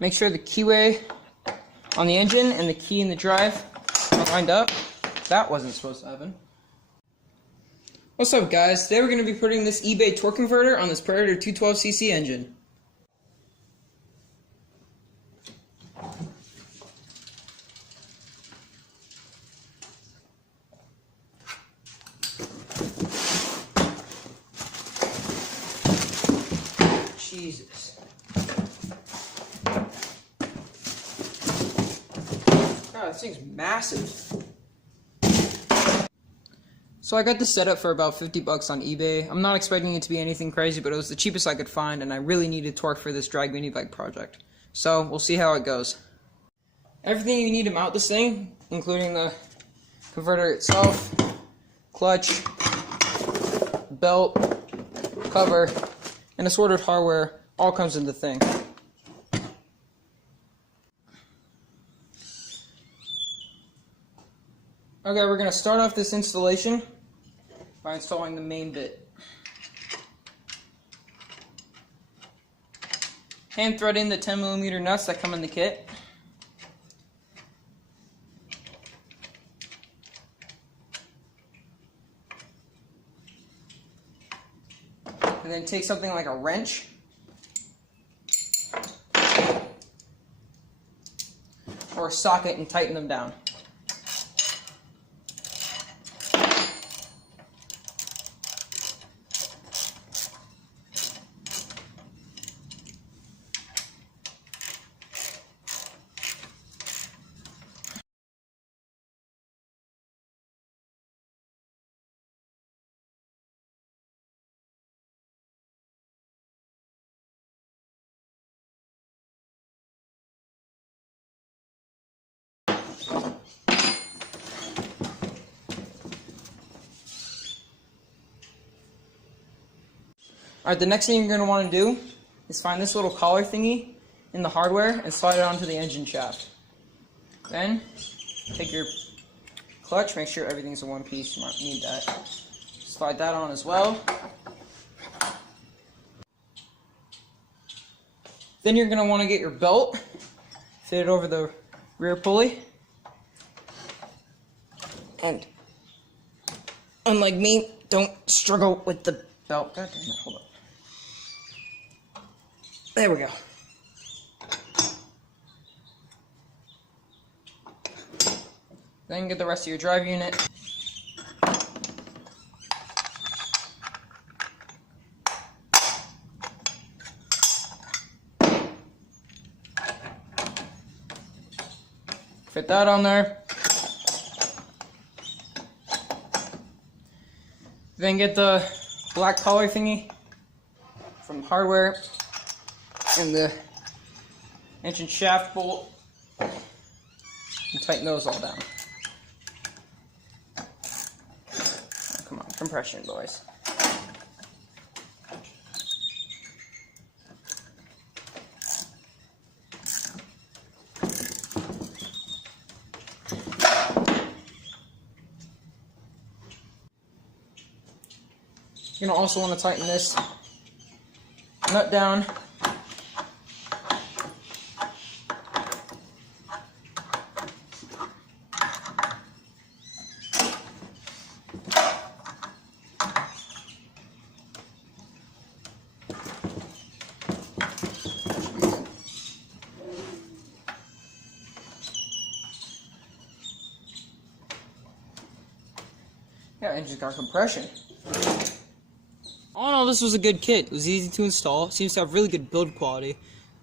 Make sure the keyway on the engine and the key in the drive are lined up. That wasn't supposed to happen. What's up, guys? Today we're going to be putting this eBay torque converter on this Predator 212cc engine. Jesus. God, this thing's massive. So I got this set up for about 50 bucks on eBay. I'm not expecting it to be anything crazy, but it was the cheapest I could find, and I really needed torque for this drag mini bike project. So we'll see how it goes. Everything you need to mount this thing, including the converter itself, clutch, belt, cover, and assorted hardware, all comes in the thing. Okay, we're going to start off this installation by installing the main bit. Hand thread in the 10mm nuts that come in the kit. And then take something like a wrench or a socket and tighten them down. Alright, the next thing you're going to want to do is find this little collar thingy in the hardware and slide it onto the engine shaft. Then, take your clutch, make sure everything's in one piece, you might need that. Slide that on as well. Then you're going to want to get your belt, fit it over the rear pulley. And, unlike me, don't struggle with the belt. God damn it, hold up. There we go. Then get the rest of your drive unit. Fit that on there. Then get the black collar thingy from hardware and the engine shaft bolt and tighten those all down. Oh, come on, compression, boys. You're going to also want to tighten this nut down. Yeah, engine's got compression. All in all, this was a good kit. It was easy to install. Seems to have really good build quality.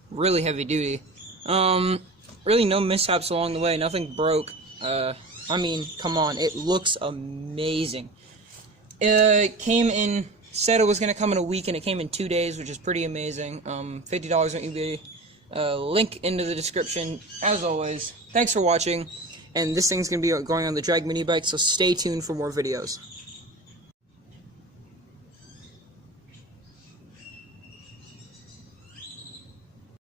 Really heavy duty. Really no mishaps along the way. Nothing broke. I mean, come on. It looks amazing. It came in, said it was going to come in a week, and it came in 2 days, which is pretty amazing. $50 on eBay. Link into the description, as always. Thanks for watching. And this thing's going to be going on the drag mini bike, so stay tuned for more videos.